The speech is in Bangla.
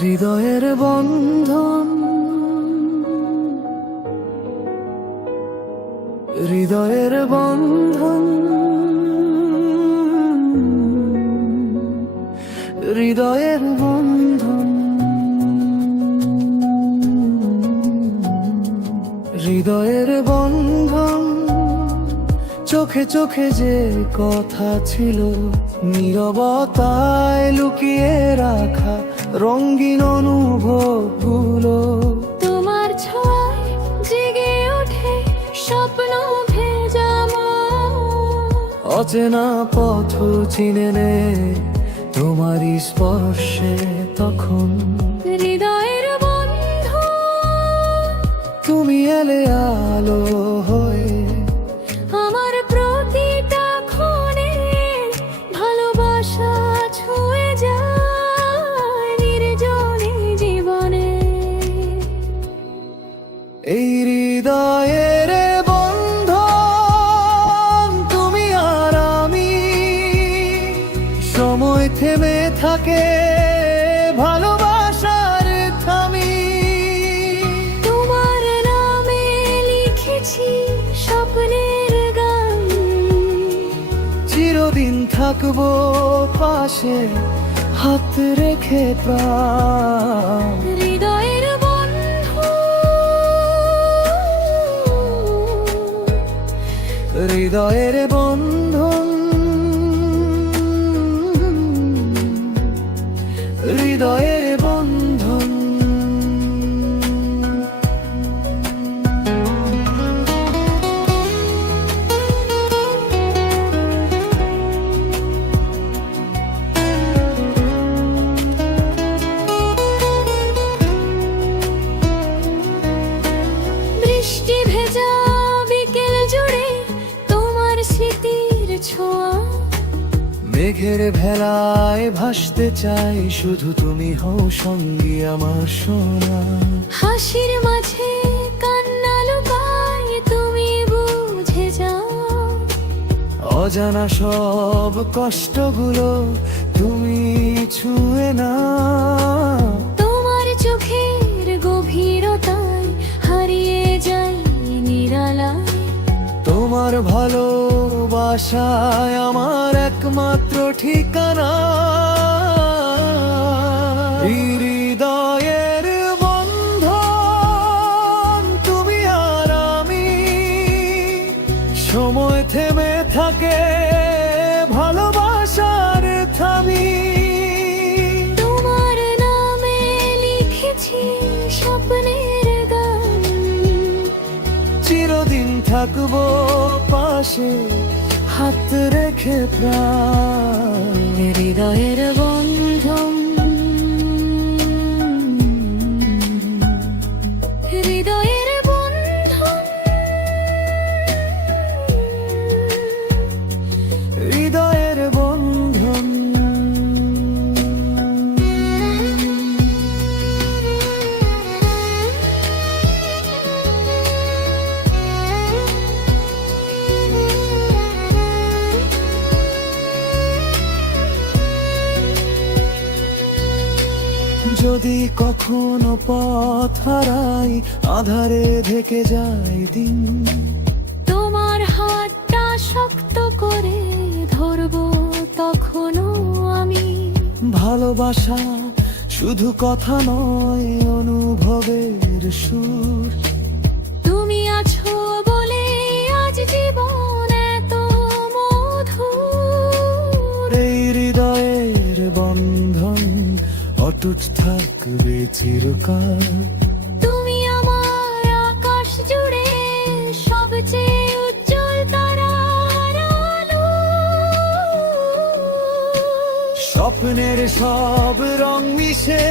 হৃদয়ের বন্ধন, হৃদয়ের বন্ধন, হৃদয়ের বন্ধন, হৃদয়ের বন্ধন। চোখে চোখে যে কথা ছিল, নীরবতায় লুকিয়ে রাখা রঙিন অনুভবগুলো। তোমার ছোঁয়ায় জেগে ওঠে স্বপ্ন ভেজা মন। অচেনা পথ চিনে নে তোমারই স্পর্শে তখন। হৃদয়ের বন্ধু, তুমি এলে আলো হয়ে, আমার প্রতিটা ক্ষণে ভালোবাসা ছুঁয়ে যায় নির্জনে জীবনে। এই হৃদয়ের বন্ধন, তুমি আর আমি। সময় থেমে থাকে ভালোবাসার থামি। তোমার নামে লিখেছি স্বপ্নের গান। চিরদিন থাকবো পাশে হাত রেখে প্রাণ। হৃদয়ের বন্ধু, হৃদয়ের বন্ধন, হৃদয়ের বন্ধন। বৃষ্টি ভেজা বিকেল জুড়ে তোমার স্মৃতির ছোঁয়া। মেঘের ভেলায় ভাসতে চাই, শুধু তুমি হও সঙ্গী আমার সোনা। হাসির মাঝে কান্না লুকায় তুমি বুঝে যাও। অজানা সব কষ্টগুলো তুমি ছুঁয়ে না। তোমার চোখের গভীরতায় হারিয়ে যাই নিরালায়। তোমার ভালোবাসায় আমার একমাত্র ঠিকানা। হৃদয়ের বন্ধন, তুমি আর আমি। সময় থেমে থাকে ভালোবাসার থামি। তোমার নামে লিখেছি স্বপ্নের গান। চিরদিন থাকবো পাশে হাত রেখে প্রাণ। হৃদয়ের বন্ধন, হৃদয়ের বন্ধন, হৃদয়ের বন্ধন। যদি কখনো পথ হারাই, আধারে ঢেকে যায় দিন। তোমার হাতটা শক্ত করে ধরবো তখনও আমি। ভালোবাসা শুধু কথা নয়, অনুভবের সুর। তুমি আছো বলে আজ জীবন এত মধুর। এই হৃদয়ের বন্ধন অটুট থাকবে চিরকাল। তুমি আমার আকাশ জুড়ে সবচেয়ে উজ্জ্বল তারার আলো। স্বপ্নের সব রং মিশে